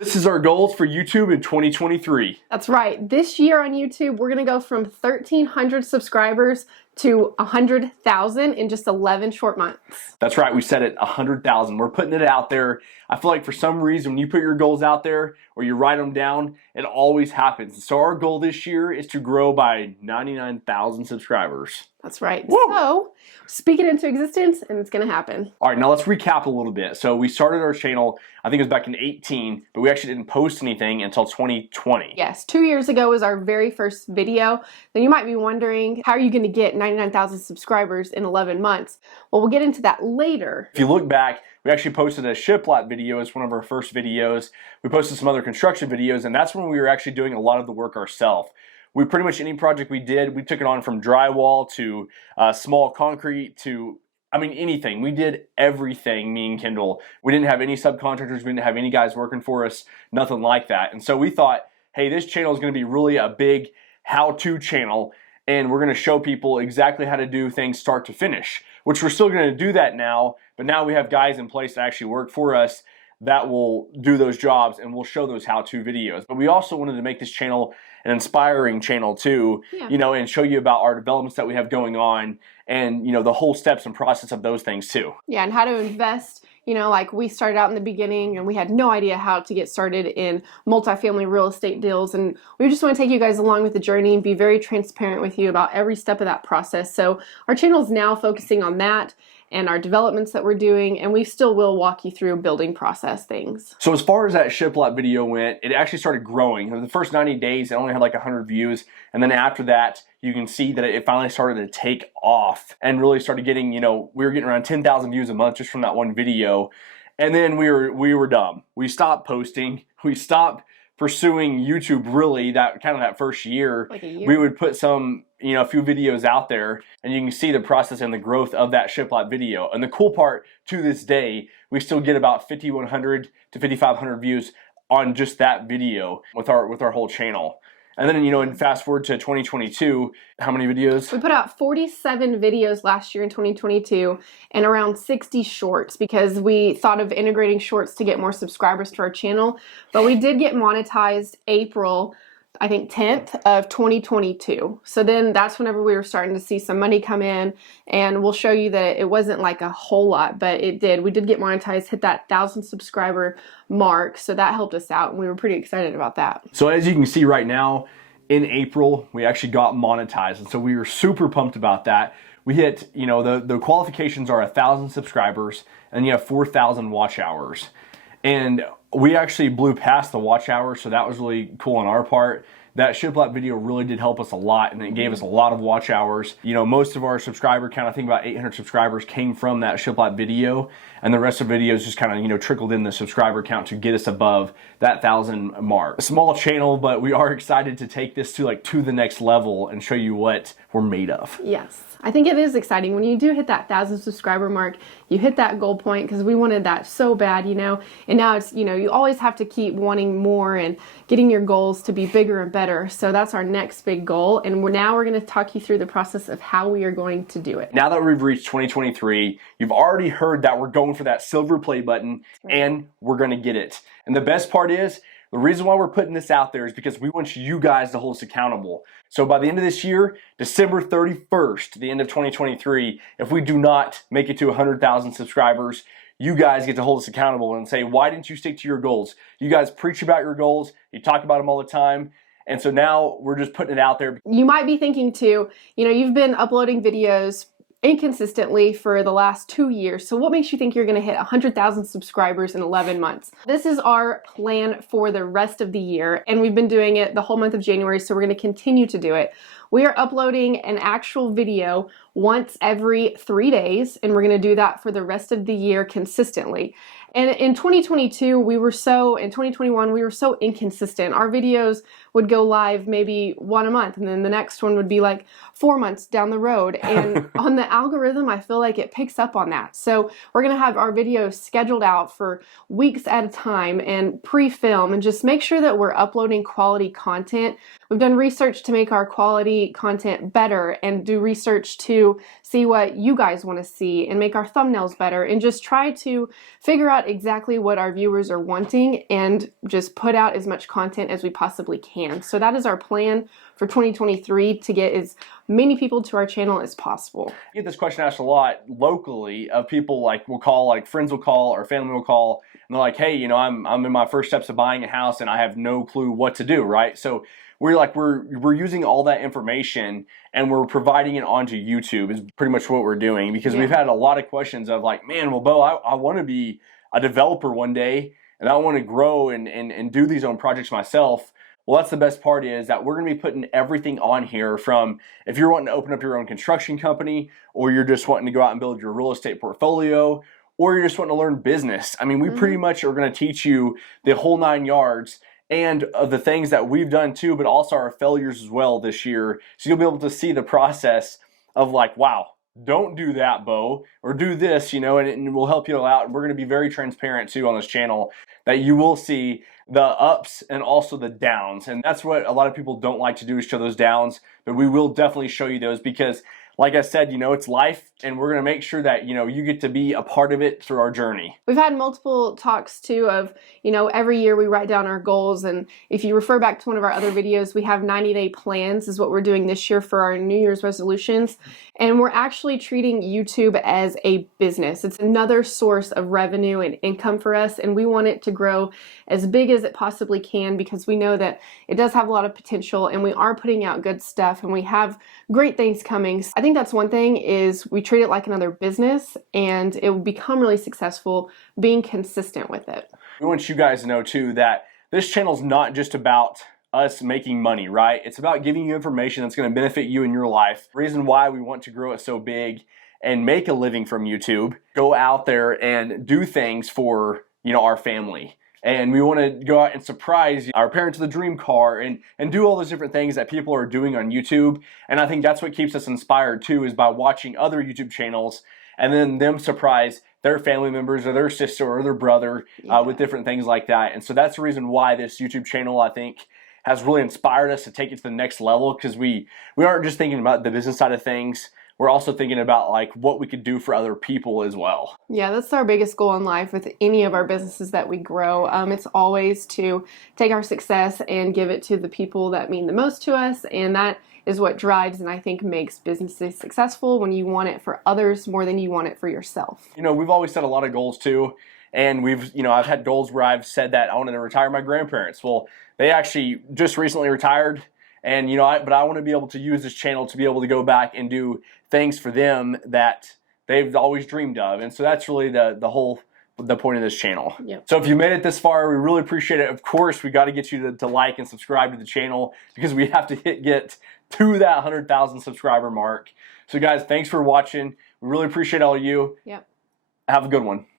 This is our goals for YouTube in 2023. That's right. This year on YouTube, we're going to go from 1,300 subscribers to 100,000 in just 11 short months. That's right, we set it 100,000. We're putting it out there. I feel like for some reason when you put your goals out there or you write them down, it always happens. So our goal this year is to grow by 99,000 subscribers. That's right. Woo! So speak it into existence and it's going to happen. All right, now let's recap a little bit. So we started our channel, I think it was back in 18, but we actually didn't post anything until 2020. Yes, 2 years ago was our very first video. Then you might be wondering, how are you going to get 99,000 subscribers in 11 months? Well, we'll get into that later. If you look back, we actually posted a shiplap video as one of our first videos. We posted some other construction videos, and that's when we were actually doing a lot of the work ourselves. We pretty much any project we did, we took it on from drywall to small concrete to, I mean, anything. We did everything, me and Kendall. We didn't have any subcontractors. We didn't have any guys working for us, nothing like that. And so we thought, hey, this channel is going to be really a big how-to channel, and we're going to show people exactly how to do things start to finish, which we're still going to do that now, but now we have guys in place that actually work for us that will do those jobs, and we'll show those how-to videos. But we also wanted to make this channel an inspiring channel too, you know, and show you about our developments that we have going on and, you know, the whole steps and process of those things too. Yeah, and how to invest. You know, like we started out in the beginning and we had no idea how to get started in multifamily real estate deals. And we just want to take you guys along with the journey and be very transparent with you about every step of that process. So our channel is now focusing on that and our developments that we're doing, and we still will walk you through building process things. So as far as that shiplap video went, it actually started growing. In the first 90 days, it only had like 100 views. And then after that, you can see that it finally started to take off and really started getting, you know, we were getting around 10,000 views a month just from that one video. And then we were dumb. We stopped posting. We stopped pursuing YouTube really that first year. Like a year. We would put some, you know, a few videos out there, and you can see the process and the growth of that shiplap video. And the cool part, to this day, we still get about 5,100 to 5,500 views on just that video with our whole channel. And then, you know, and fast forward to 2022, how many videos? We put out 47 videos last year in 2022 and around 60 shorts because we thought of integrating shorts to get more subscribers to our channel. But we did get monetized April, I think 10th of 2022. So then that's whenever we were starting to see some money come in, and we'll show you that it wasn't like a whole lot, but it did. We did get monetized, hit that 1,000 subscriber mark. So that helped us out, and we were pretty excited about that. So as you can see right now, in April, we actually got monetized. And so we were super pumped about that. We hit, you know, the qualifications are 1,000 subscribers and you have 4,000 watch hours. And we actually blew past the watch hours, so that was really cool on our part. That shiplap video really did help us a lot, and it gave us a lot of watch hours. You know, most of our subscriber count, I think about 800 subscribers, came from that shiplap video, and the rest of the videos just kind of, you know, trickled in the subscriber count to get us above that 1,000 mark. A small channel, but we are excited to take this to the next level and show you what we're made of. Yes. I think it is exciting when you do hit that 1,000 subscriber mark. You hit that goal point because we wanted that so bad, you know, and now it's, you know, you always have to keep wanting more and getting your goals to be bigger and better. So that's our next big goal, and we're going to talk you through the process of how we are going to do it. Now that we've reached 2023, you've already heard that we're going for that silver play button, and we're going to get it. And the best part is, the reason why we're putting this out there is because we want you guys to hold us accountable. So by the end of this year, December 31st, the end of 2023, if we do not make it to 100,000 subscribers, you guys get to hold us accountable and say, why didn't you stick to your goals? You guys preach about your goals. You talk about them all the time. And so now we're just putting it out there. You might be thinking too, you know, you've been uploading videos inconsistently for the last 2 years. So what makes you think you're going to hit 100,000 subscribers in 11 months? This is our plan for the rest of the year, and we've been doing it the whole month of January, so we're going to continue to do it. We are uploading an actual video once every 3 days, and we're going to do that for the rest of the year consistently. And in 2022, in 2021, we were so inconsistent. Our videos would go live maybe one a month, and then the next one would be like 4 months down the road. And on the algorithm, I feel like it picks up on that. So we're gonna have our videos scheduled out for weeks at a time and pre-film, and just make sure that we're uploading quality content. We've done research to make our quality content better and do research to see what you guys want to see and make our thumbnails better and just try to figure out exactly what our viewers are wanting and just put out as much content as we possibly can. So that is our plan for 2023, to get as many people to our channel as possible. I get this question asked a lot locally of people, like friends will call or family will call, and they're like, hey, you know, I'm in my first steps of buying a house and I have no clue what to do, right? So we're using all that information and we're providing it onto YouTube is pretty much what we're doing, because we've had a lot of questions of like, man, well, Bo, I want to be a developer one day and I want to grow and do these own projects myself. Well, that's the best part, is that we're going to be putting everything on here, from if you're wanting to open up your own construction company, or you're just wanting to go out and build your real estate portfolio, or you're just wanting to learn business. I mean, we pretty much are going to teach you the whole 9 yards, and of the things that we've done too, but also our failures as well this year. So you'll be able to see the process of like, wow, don't do that, Bo, or do this, you know, and we'll help you out. And we're going to be very transparent too on this channel, that you will see the ups and also the downs. And that's what a lot of people don't like to do, is show those downs, but we will definitely show you those, because like I said, you know, it's life, and we're going to make sure that, you know, you get to be a part of it through our journey. We've had multiple talks too of, you know, every year we write down our goals, and if you refer back to one of our other videos, we have 90-day plans is what we're doing this year for our New Year's resolutions. And we're actually treating YouTube as a business. It's another source of revenue and income for us, and we want it to grow as big as it possibly can, because we know that it does have a lot of potential and we are putting out good stuff and we have great things coming. I think that's one thing, is we treat it like another business, and it will become really successful being consistent with it. We want you guys to know too that this channel is not just about us making money, right? It's about giving you information that's going to benefit you in your life. The reason why we want to grow it so big and make a living from YouTube, go out there and do things for, you know, our family. And we want to go out and surprise our parents with a dream car and do all those different things that people are doing on YouTube. And I think that's what keeps us inspired too, is by watching other YouTube channels and then them surprise their family members or their sister or their brother with different things like that. And so that's the reason why this YouTube channel, I think, has really inspired us to take it to the next level, because we aren't just thinking about the business side of things. We're also thinking about like what we could do for other people as well. Yeah, that's our biggest goal in life with any of our businesses that we grow. It's always to take our success and give it to the people that mean the most to us, and that is what drives and I think makes businesses successful, when you want it for others more than you want it for yourself. You know, we've always set a lot of goals too, and I've had goals where I've said that I wanted to retire my grandparents. Well, they actually just recently retired. And, you know, but I want to be able to use this channel to be able to go back and do things for them that they've always dreamed of. And so that's really the point of this channel. Yep. So if you made it this far, we really appreciate it. Of course, we got to get you to like and subscribe to the channel, because we have to get to that 100,000 subscriber mark. So guys, thanks for watching. We really appreciate all of you. Yep. Have a good one.